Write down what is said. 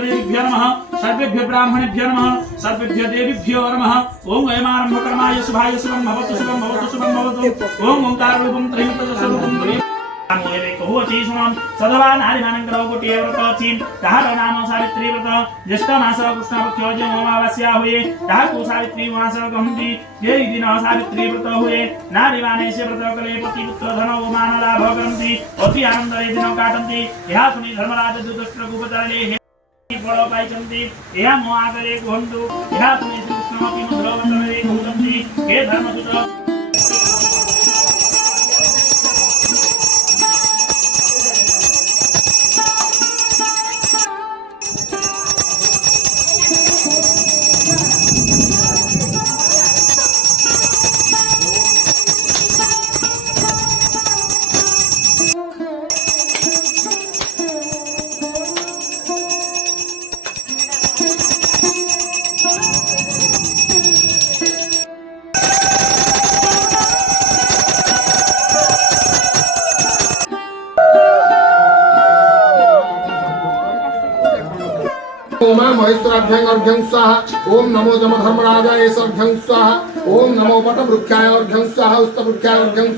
देवीभ्यो नमः सर्वेभ्यो ब्राह्मणेभ्यो नमः सर्वेभ्यो देवीभ्यो नमः ओम अयमारंभ कर्माय शुभाय शुभं भवतु शुभं भवतु शुभं भवतु ओम ओंकार रूपं त्रयंतज स्वरूपं आमोले कहो चीसुनाम सदवान हरिमानं करो कोटिय व्रत चीन ताहार नाम सावित्री व्रत ज्येष्ठ मास कृष्ण पक्ष जो अमावास्या हुए ताहाको सावित्री मास गहंती यही दिन सावित्री व्रत हुए नारी माने से व्रत कले पति पुत्र धन व मान लाभ करन्ति अति आनंद ए दिन काटन्ति यहा सुनि धर्मराज दुष्ट गुपचारे फल पाइछन्ति यहा म आगरे कुहन्तु यहा सुनि श्री कृष्ण अपि मधुर वचनरे कुहन्ति हे धर्मसुत ओम महेश्वराभ्यं अर्घ्यं स्वाहा ओम नमो जमधर्मराजाय सर्घ्यं स्वाहा ओम नमो वटवृक्षाय अर्घ्यं स्वाहा उष्टवृक्षाय अर्घ्यं